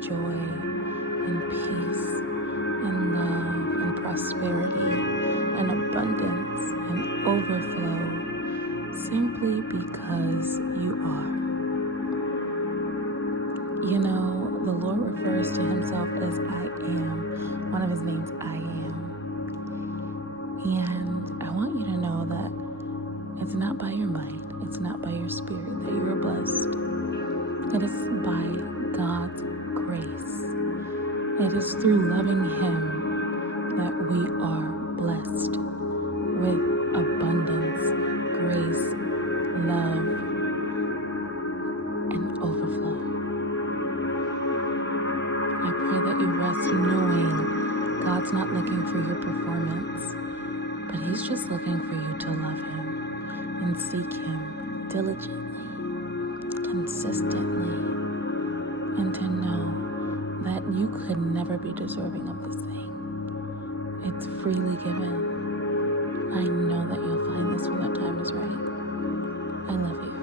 joy and peace and love and prosperity and abundance and overflow simply because you are. You know, the Lord refers to himself as I am. One of his names, I am. And I want you to know that it's not by your might, it's not by your spirit that you are blessed. It is by God's grace. It is through loving him that we are blessed with abundance, grace, love, and overflow. I pray that you rest knowing God's not looking for your performance, but he's just looking for you to love him and seek him diligently, consistently, and to know that you could never be deserving of this thing. It's freely given. I know that you'll find this when the time is right. I love you.